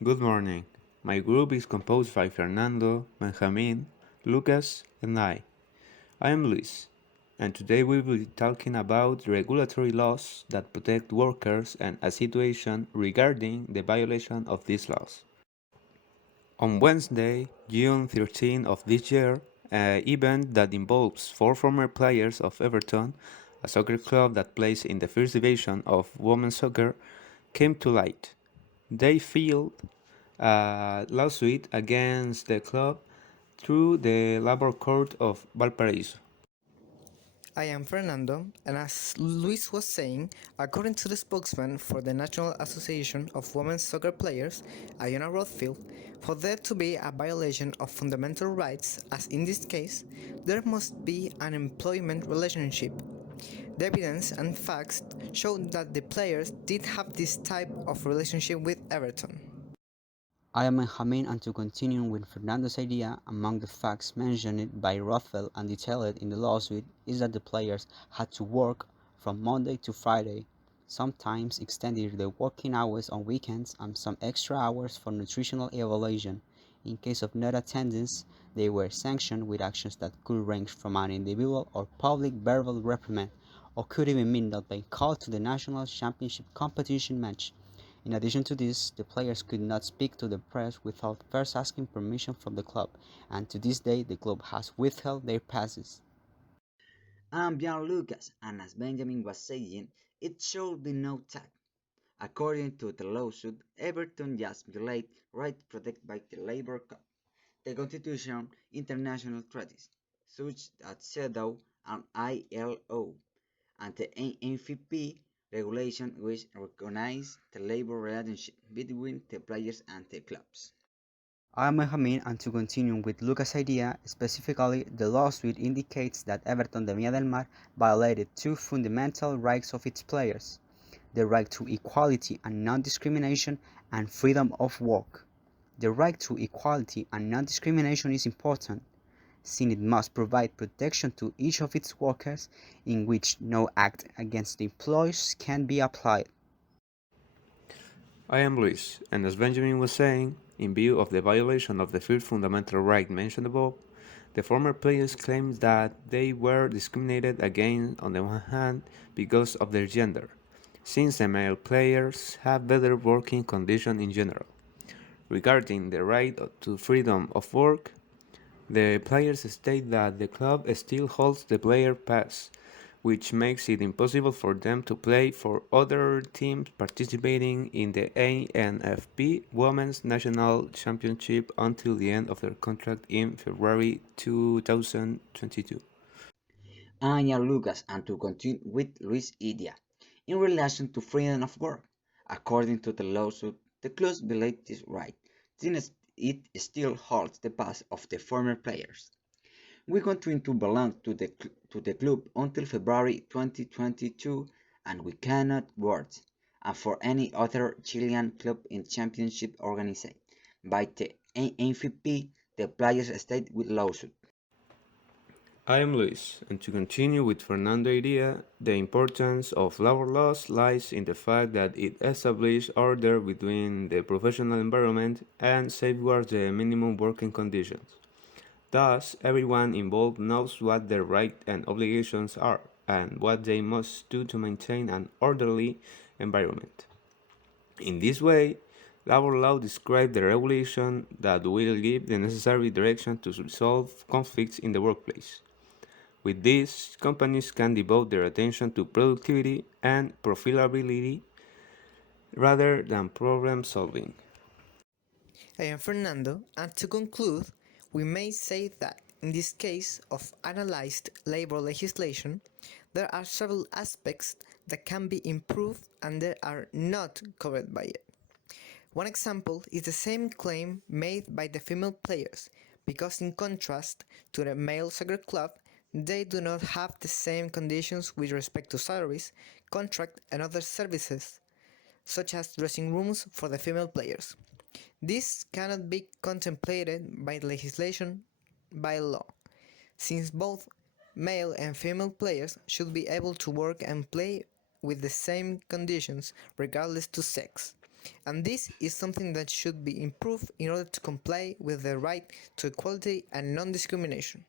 Good morning. My group is composed by Fernando, Benjamin, Lucas, and I. I am Luis, and today we will be talking about regulatory laws that protect workers and a situation regarding the violation of these laws. On Wednesday, June 13 of this year, an event that involves four former players of Everton, a soccer club that plays in the first division of women's soccer, came to light. They filed a lawsuit against the club through the Labor Court of Valparaiso. I am Fernando, and as Luis was saying, according to the spokesman for the National Association of Women's Soccer Players, Iona Rothfield, for there to be a violation of fundamental rights, as in this case, there must be an employment relationship. The evidence and facts show that the players did have this type of relationship with Everton. I am Benjamin, and to continue with Fernando's idea, among the facts mentioned by Rothfeld and detailed in the lawsuit is that the players had to work from Monday to Friday, sometimes extended their working hours on weekends and some extra hours for nutritional evaluation. In case of not attendance, they were sanctioned with actions that could range from an individual or public verbal reprimand, or could even mean not being called to the national championship competition match. In addition to this, the players could not speak to the press without first asking permission from the club, and to this day the club has withheld their passes. I'm Bjorn Lucas, and as Benjamin was saying, it should be no tag. According to the lawsuit, Everton just violated rights protected by the Labour Code, the Constitution, international treaties, such as CEDAW and ILO, and the NFP regulation which recognize the labor relationship between the players and the clubs. I am Benjamin, and to continue with Lucas' idea, specifically the lawsuit indicates that Everton de Villa del Mar violated two fundamental rights of its players: the right to equality and non-discrimination and freedom of work. The right to equality and non-discrimination is important, since it must provide protection to each of its workers, in which no act against the employees can be applied. I am Luis, and as Benjamin was saying, in view of the violation of the first fundamental right mentioned above, the former players claimed that they were discriminated against on the one hand because of their gender, since the male players have better working conditions in general. Regarding the right to freedom of work, the players state that the club still holds the player pass, which makes it impossible for them to play for other teams participating in the ANFP Women's National Championship until the end of their contract in February 2022. Anya Lucas, and to continue with Luis Idia. In relation to freedom of work, according to the lawsuit, the club violated this right, since it still holds the pass of the former players. We continue to belong to the club until February 2022, and we cannot work and for any other Chilean club in championship organized by the NFP, the players state with lawsuit. I am Luis, and to continue with Fernando idea, the importance of labor laws lies in the fact that it establishes order within the professional environment and safeguards the minimum working conditions. Thus, everyone involved knows what their rights and obligations are, and what they must do to maintain an orderly environment. In this way, labor law describes the regulation that will give the necessary direction to resolve conflicts in the workplace. With this, companies can devote their attention to productivity and profitability rather than problem solving. I am Fernando, and to conclude, we may say that in this case of analyzed labor legislation, there are several aspects that can be improved and that are not covered by it. One example is the same claim made by the female players, because in contrast to the male soccer club, they do not have the same conditions with respect to salaries, contract and other services, such as dressing rooms for the female players. This cannot be contemplated by legislation by law, since both male and female players should be able to work and play with the same conditions regardless to sex. and this is something that should be improved in order to comply with the right to equality and non-discrimination.